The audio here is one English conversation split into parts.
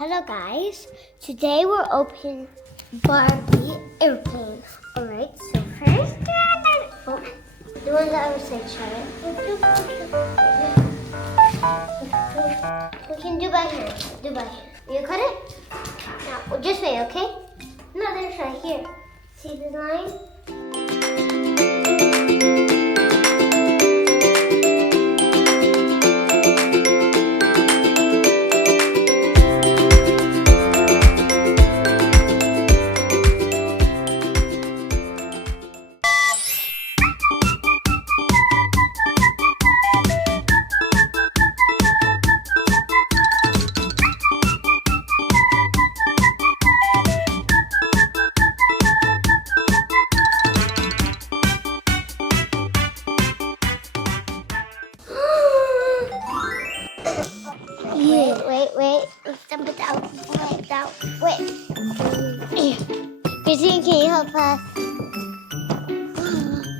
Hello guys, today we're opening Barbie airplane. Alright, so first, the one that I was saying, Charlotte. We can do by hand, You cut it? Now, just wait, okay? No, there's right here. See the line? Wait. Dump it out. Wait. Christine, can you help us?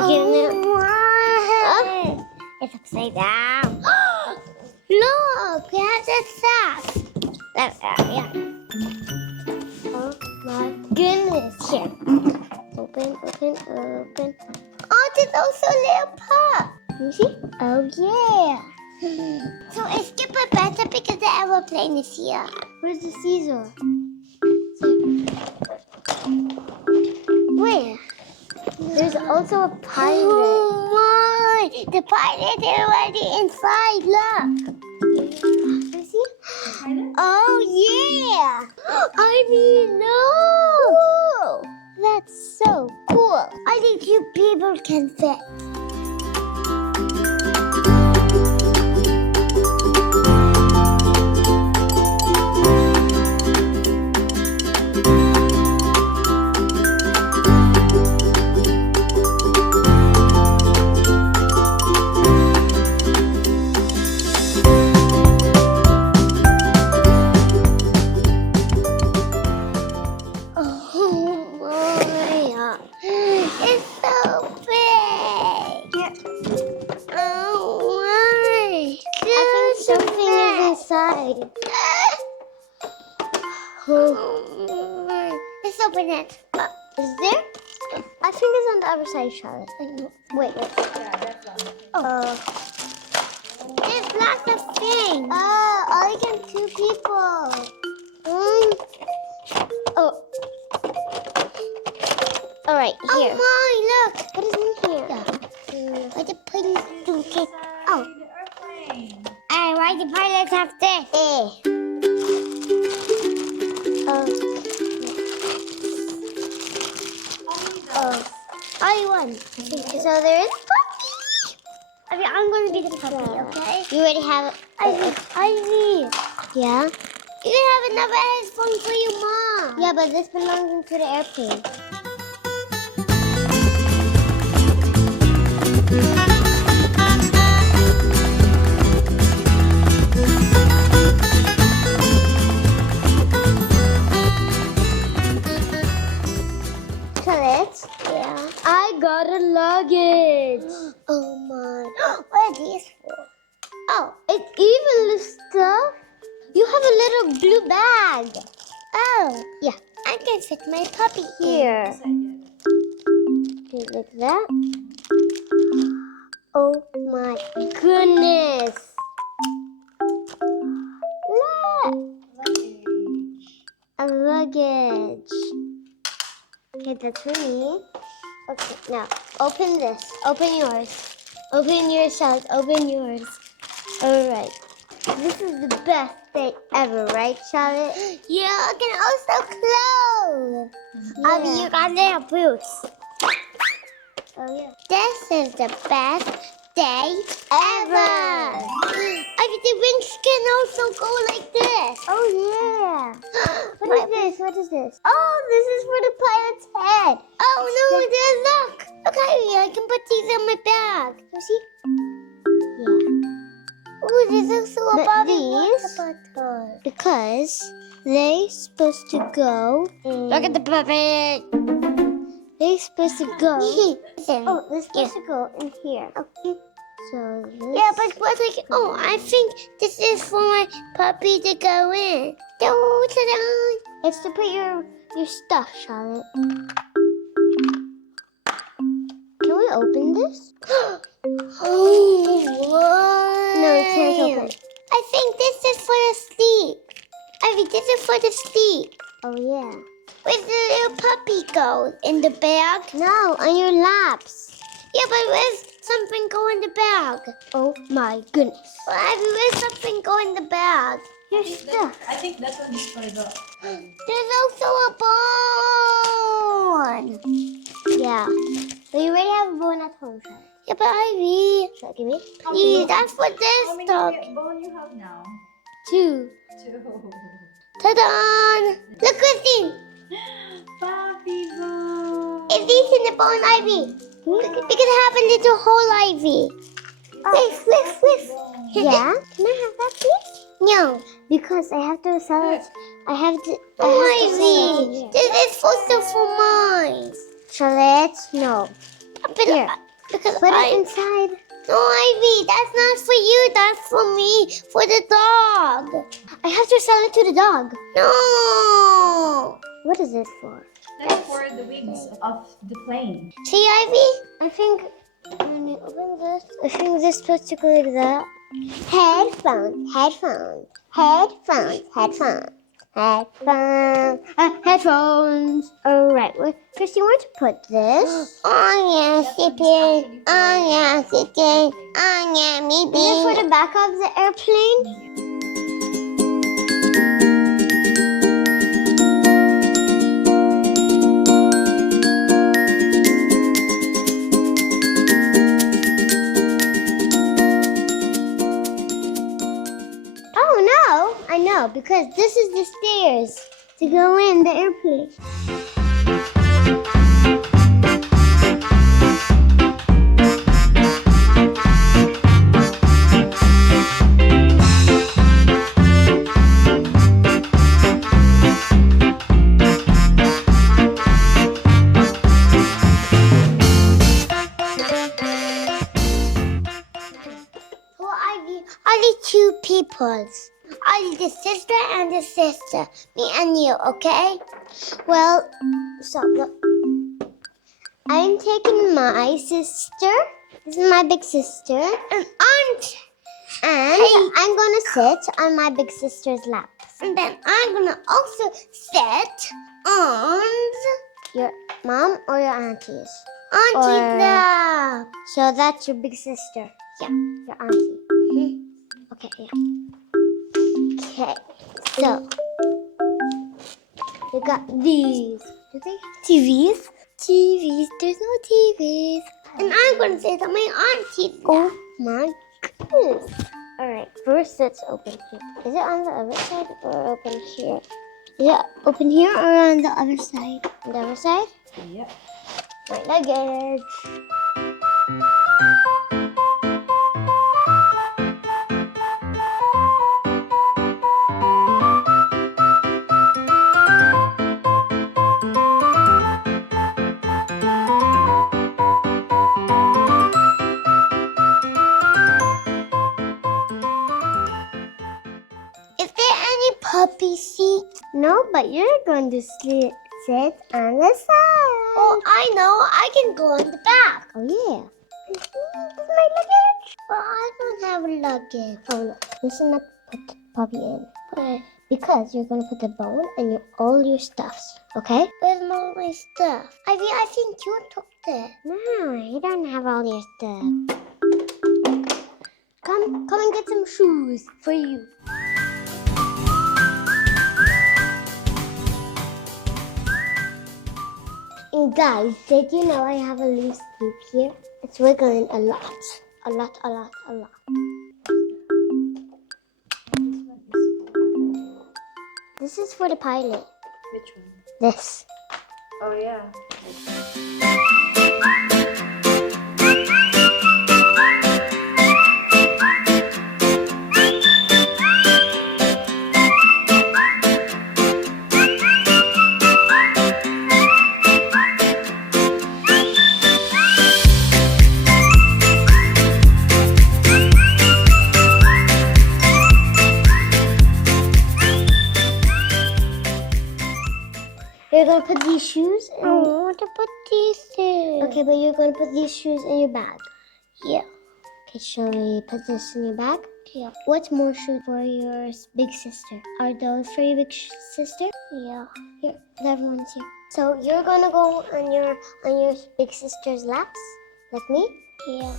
Oh, it's upside down. Look, we have the sack. Yeah. Oh my goodness. Here. Open. Oh, there's also a little pup. Can you see? Oh, yeah. So it's super better because the aeroplane is here. Where's the Caesar? Where? There's also a pilot. Oh my! The pilot is already inside. Look. You see? Oh yeah! I mean, no! That's so cool. I think 2 people can fit. It's so big. Yeah. Oh my! I think something is inside. Oh my! Let's open it. Is there? I think it's on the other side, Charlotte. Wait. Yeah, that's on. There's lots of things. Oh, only can 2 people. Oh. All right, here. Oh my, look. What is in here? Why the pilots don't get... Oh. Hey, why the pilots have this? Only one. So there is a puppy. I mean, I'm going to be the puppy, okay? You already have it. Ivy. Yeah? You can have another headphone for your mom. Yeah, but this belongs into the airplane. Charlotte? Yeah? I got a luggage. Oh my. What are these for? Oh, it's even lifts stuff. You have a little blue bag. Oh. Yeah. I can fit my puppy here. Like that. Oh my goodness. Look. A luggage. Okay, that's for me. Okay, now open this. Open yours. Open yours, Charlotte. Open yours. All right. This is the best day ever, right, Charlotte? Yeah, I can also clothes. Yeah. You got little boots. Oh, yeah. This is the best day ever. I mean, the wings can also go like this. Oh, yeah. What is this? Oh, this is for the pilot's head. Oh, no, look. Okay, I can put these in my bag. You see? Yeah. Oh, there's also a Barbie water bottle. Because they're supposed to go in... Look at the puppet. They're supposed to go... they're supposed to go in here. Okay. So this... Yeah, but like, oh, I think this is for my puppy to go in. Ta-da! It's to put your stuff, Charlotte. Can we open this? Oh, what? No, we can't open it. I think this is for the sleep. I think this is for the sleep. Oh, yeah. Where's the little puppy go? In the bag? No, on your laps. Yeah, but where's something go in the bag? Oh, my goodness. Well, where's something go in the bag? Your stuff. I think that one is for the... There's also a bone. Yeah. So you already have a bone at home, right? Yeah, but Ivy. So give me. Please, that's for this How many dog. bone you have now? 2. 2. Ta-da! Look, Christine. Puppy bone. If these in the bone, Ivy. We can have a little hole, Ivy. Whiff. Yeah? Can I have that, please? No, because I have to sell it. I have to. Ivy, this is also for mine. Charlotte, no. But here, because put it inside. No, Ivy, that's not for you. That's for me, for the dog. I have to sell it to the dog. No. What is it for? That's for the wings of the plane. See, Ivy? I think when you open this, I think this is supposed to go like that. Headphones. All right, well, Christy, where to put this? Oh yeah, sitting. Oh yeah, sitting. Oh yeah, maybe. Is it for the back of the airplane? I know, because this is the stairs to go in the airplane. Well, only 2 peoples. Only the sister and the sister. Me and you, okay? Well, so look. I'm taking my sister. This is my big sister. And aunt. And I'm going to sit on my big sister's lap. And then I'm going to also sit on your mom or your auntie's. Auntie's lap. So that's your big sister. Yeah, your auntie. Mm-hmm. Okay, yeah. Okay, so we got these. Do they have TVs? TVs, there's no TVs. And I'm going to say that my auntie. Oh my goodness. Alright, first let's open here. Is it on the other side or open here? Is it open here or on the other side? On the other side? Yep. My luggage. Puppy seat? No, but you're going to sit on the side. Oh, I know. I can go on the back. Oh, yeah. This is my luggage. Well, I don't have a luggage. Oh, no. You should not put the puppy in. Why? Because you're going to put the bone and all your stuffs. Okay? Where's all my stuff? Ivy, I think you took it. No, you don't have all your stuff. Come and get some shoes for you. And guys, did you know I have a loose loop here? It's wiggling a lot. A lot. This is for the pilot. Which one? This. Oh, yeah. You're gonna put these shoes in... I want to put these there. Okay, but you're gonna put these shoes in your bag. Yeah. Okay, shall we put this in your bag? Yeah. What's more shoes for your big sister? Are those for your big sister? Yeah. Here, that one's here. So you're gonna go on your big sister's laps, like me? Yeah.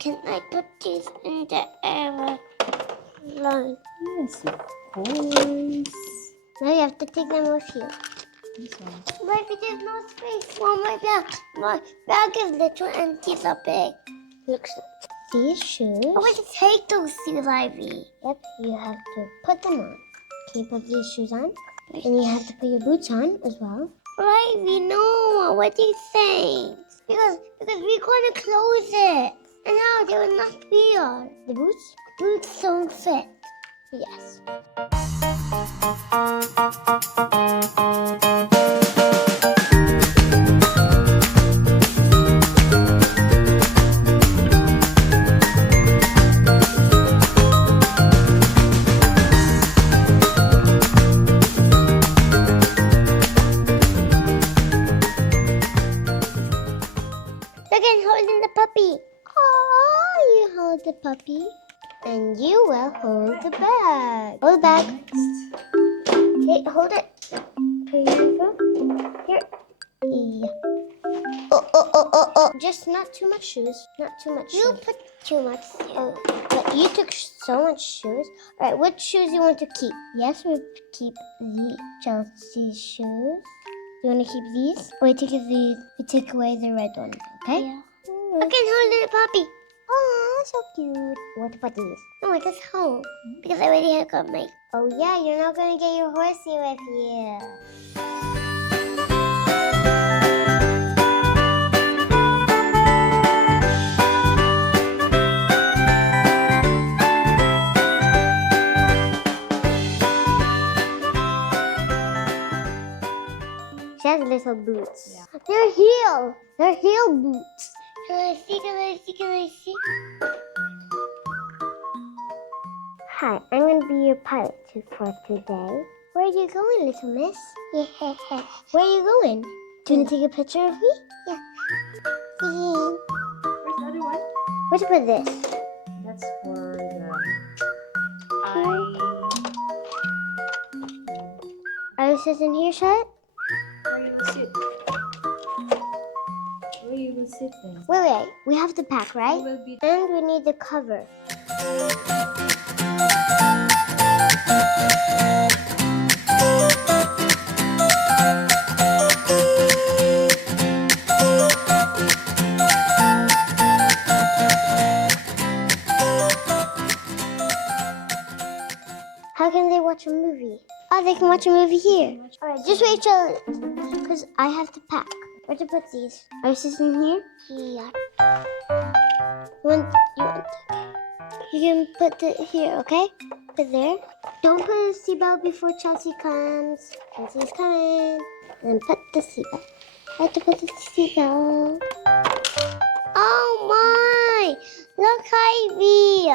Can I put these in the airline? Yes, of course. Now you have to take them with you. This one. Maybe there's no space for my bag. My bag is little and these are big. Look, these shoes. I want to take those shoes, Ivy. Yep, you have to put them on. Can you put these shoes on? And you have to put your boots on as well. Ivy, no. What are you saying? Because we're going to close it. And now they will not be on. The boots? Boots don't fit. Yes. Look at holding the puppy. Oh, you hold the puppy. And you will hold the bag. Hold the bag. Okay, hold it. Here you go. Here. Yeah. Oh. Just not too much shoes. Not too much shoes. You put too much. Oh, but you took so much shoes. All right, what shoes you want to keep? Yes, we keep the Chelsea's shoes. You want to keep these? Or we take away the red one, okay? Yeah. I can hold the puppy. Oh, so cute. What about these? No, I just home. Because I already have got my... Oh, yeah, you're not going to get your horsey with you. She has little boots. Yeah. They're heel. They're heel boots. Can I see? Hi, I'm going to be your pilot for today. Where are you going, little miss? Yeah. Where are you going? Do you want to take a picture of me? Yeah. Where's the other one? Where'd you put this? That's for the Are you sitting here, Charlotte? where you will sit. Where you will sit then. Wait. We have to pack, right? You will be... And we need the cover. How can they watch a movie? Oh, they can watch a movie here. All right, just wait till... Because I have to pack. Where to put these? Are you sitting here? Yeah. You can put it here, okay? Put there. Don't put a seatbelt before Chelsea comes. Chelsea's coming. Then put the seatbelt. I have to put the seatbelt. Oh my! Look, Ivy.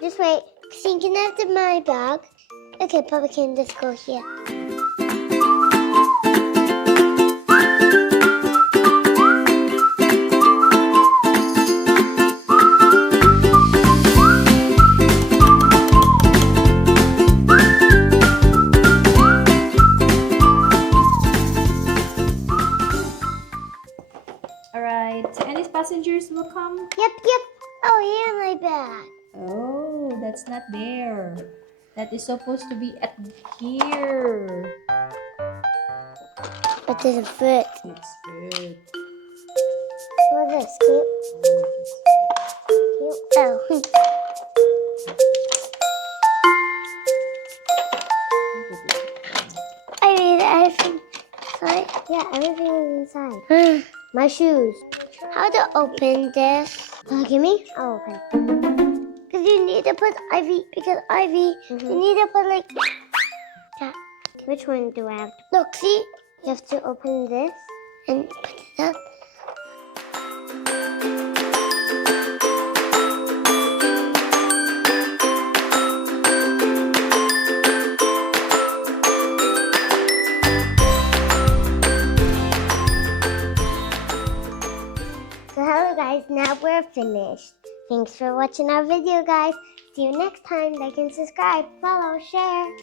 Just wait. See, can I have my bag? Okay, Papa can just go here. Alright, any passengers will come? Yep. Oh, yeah, my bag. Oh, that's not there. That is supposed to be at here. But there's a foot. It's good. What's this? Cute. Oh. I mean, everything inside. Yeah, everything is inside. My shoes. how to open this. Give me. I'll open. Because you need to put Ivy. Because Ivy, you need to put like that. Which one do I have? Look, see, you have to open this and put it up. So hello guys, now we're finished. Thanks for watching our video guys. See you next time. Like and subscribe, follow, share.